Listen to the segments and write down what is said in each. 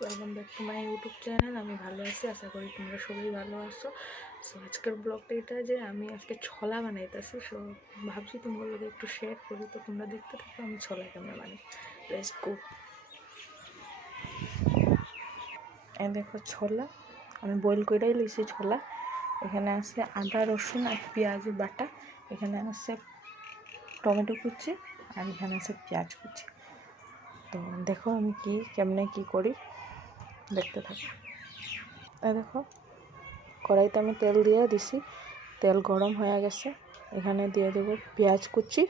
Welcome back to my YouTube channel. আমি ভালো আছি, আশা করি তোমরা সবাই ভালো আছো। সো আজকের ব্লগটা এটা যে আমি আজকে ছোলা বানাইতেছি। সো ভাবছি তোমাদের একটু শেয়ার করি, তো তোমরা দেখতে থাকো আমি ছোলা কেমন বানাই। Let's go. এই দেখো ছোলা আমি বয়েল করেই লইছি। ছোলা এখানে আছে আদা রসুন আর পেঁয়াজ বাটা, এখানে আছে টমেটো কুচি, আর এখানে আছে পেঁয়াজ কুচি। তো দেখো আমি কেমনে কি করি, দেখতে থাকো। দেখো কড়াইতে আমি তেল দিয়ে দিছি, তেল গরম হয়ে গেছে। এখানে দিয়ে দেব পেঁয়াজ কুচি,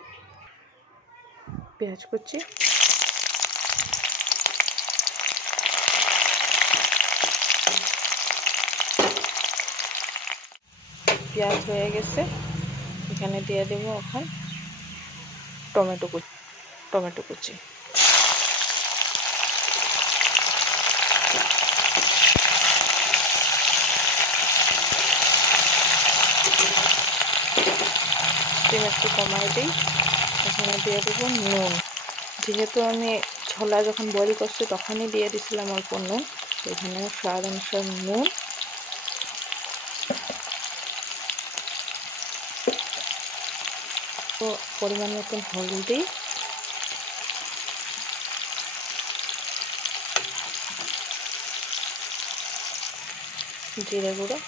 পেঁয়াজ হয়ে গেছে। এখানে দিয়ে দেব এখন টমেটো কুচি। একটু কমাই দিই। এখানে দিয়ে দেব নুন। যেহেতু আমি ছোলা যখন বয়েল করছি তখনই দিয়ে দিছিলাম অল্প নুন, এখানে স্বাদ অনুসারে নুন, তো পরিমাণ মতন হলদি, জিরে গুঁড়ো,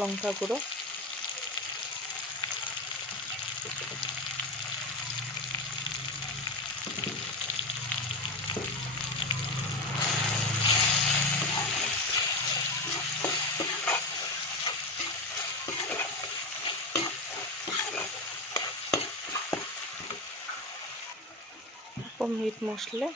লঙ্কা গুঁড়ো, মিট মশলা,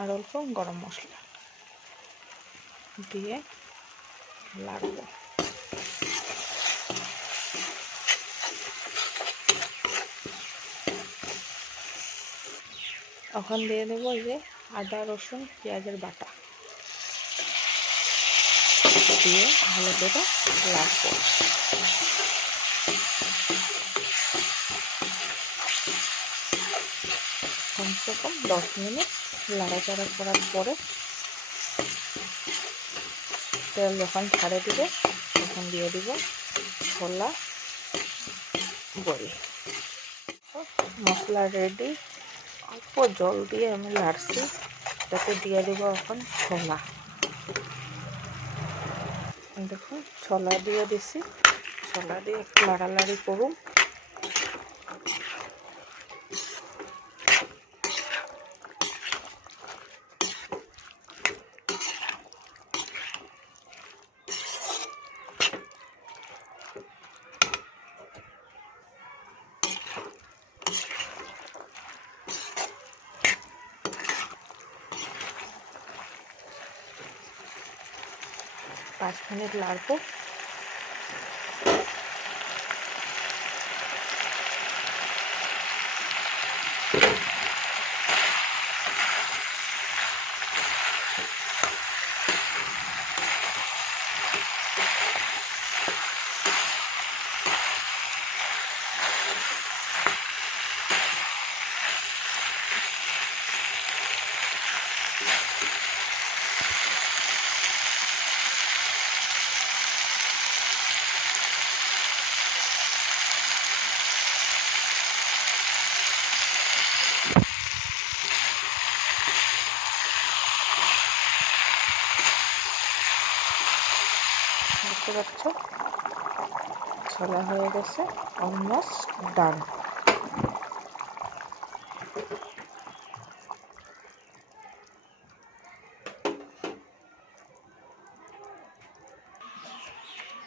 আর অল্প গরম মশলা দিয়ে লাগবে। এখন দিয়ে দেবো এই যে আদা রসুন পেঁয়াজের বাটা দিয়ে ভালো করে লাগবো। কমসে কম 10 মিনিট লাড়াচাড়া করার পরে তেল যখন ছাড়ে দিবে তখন দিয়ে দিব ছোলা বড়ি। মশলা রেডি। অল্প জল দিয়ে আমি লাড়ছি, তাতে দিয়ে দেবো এখন ছোলা। দেখুন ছোলা দিয়ে দিছি, ছোলা দিয়ে একটু লাড়ালাড়ি করুন। পাঁচ মিনিট লাড়বো। দেখতে পাচ্ছ ছোলা হয়ে গেছে, অলমোস্ট ডান।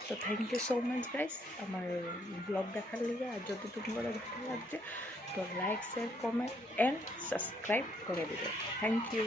তো thank you so much guys আমার ব্লগ দেখার লিগে। আর যদি তোমাদের ভালো লাগছে তো like share comment and subscribe করে দিবে। Thank you.